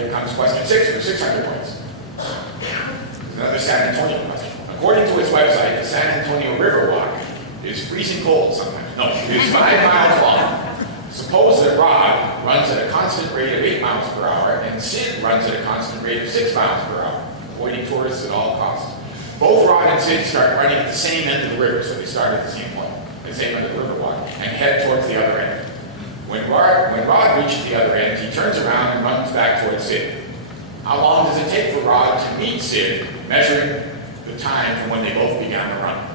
here comes question 6 for 600 points. Another San Antonio question. According to its website, the San Antonio River Walk is freezing cold sometimes. No, it is 5 miles long. Suppose that Rod runs at a constant rate of 8 miles per hour and Sid runs at a constant rate of 6 miles per hour, avoiding tourists at all costs. Both Rod and Sid start running at the same end of the river, so they start at the same point, the same end of the river walk, and head towards the other end. When Rod reaches the other end, he turns around and runs back towards Sid. How long does it take for Rod to meet Sid, measuring the time from when they both began the run?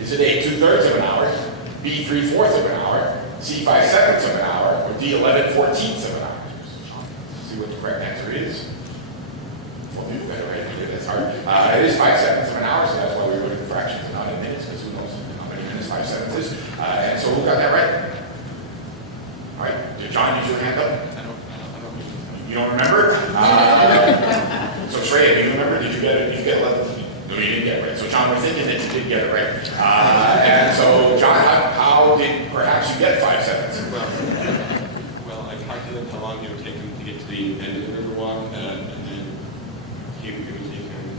Is it A, 2/3 of an hour, B, 3/4 of an hour, C, 5/7 of an hour, or D, 11/14 of an hour? See what the correct answer is. Well, you better write it, that's hard. It is 5/7 of an hour, so that's why we wrote it in fractions and not in minutes, because who knows how many minutes 5/7 is. And so who got that right? All right, did John use your hand up? I don't. You don't remember? So Shreya, do you remember? Did you get it? Did you get 11? No, you didn't get it right. So John, we're thinking that you did get it right. And so John, how did perhaps you get 5/7? Well, I calculated how long it would take him to get to the end of the river walk, and then it would take him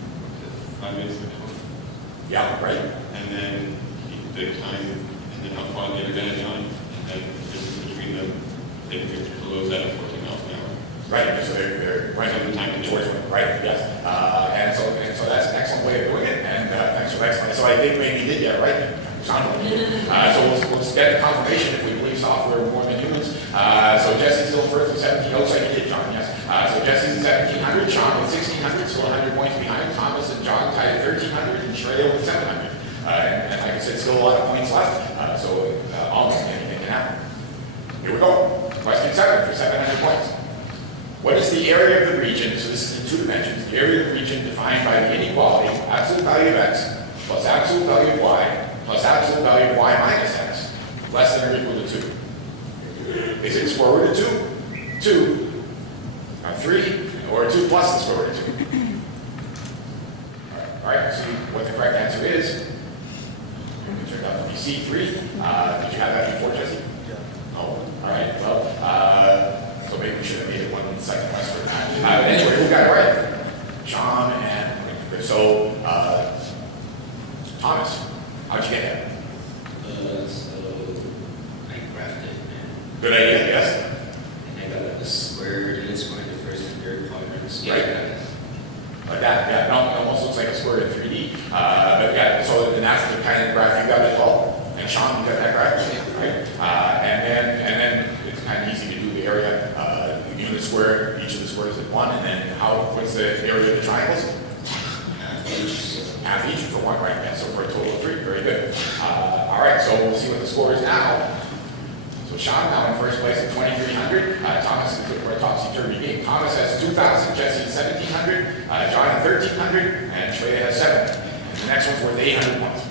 5 minutes to come. Yeah, right. And then the time, and then how far they were going on, and then the distance between them, taking pictures of those at 14 miles an hour. Right, so they're running the time towards one, right? Yes. And so that's an excellent way of doing it, and thanks for that. So I think maybe you did get it right. So we'll get the confirmation if we believe software more than humans. So Jesse's still first with 17. Oh, so you did, John, yes. So Jesse's at 1,700, Sean with 1,600, still 100 points behind. Thomas and John tied at 1,300, and Shreya with 700. And like I said, still a lot of points left, so almost anything can happen. Here we go. Question 7 for 700 points. What is the area of the region, so this is in 2 dimensions, the area of the region defined by the inequality, absolute value of x, plus absolute value of y, plus absolute value of y minus x, less than or equal to 2? Is it the square root of 2? 2, 3, or 2 plus the square root of 2? All right, see what the correct answer is. It turned out to be C3. Did you have that before, Jesse? Yeah. Oh, all right, well, so maybe we should have made it 1 second less for that. But anyway, who got it right? Sean and so Thomas, how'd you get that? So I graphed it and Good idea, yes? I got the square unit square in the first and third quadrants. Right. Like that, yeah, no, it almost looks like a square in 3D. But yeah, so and that's the kind of graph you got as well. And Sean, you got that graph, right? And then it's kind of easy to do the area. Unit square, each of the squares is 1, and then what's the area of the triangles? Half each for 1, right? Yeah, so for a total of 3, very good. All right, so we'll see what the score is now. So Sean now in first place at 2,300. Thomas is a topsy-turvy game. Thomas has 2,000, Jesse has 1,700, John has 1,300, and Shreya has 7. And the next one's worth 800 points.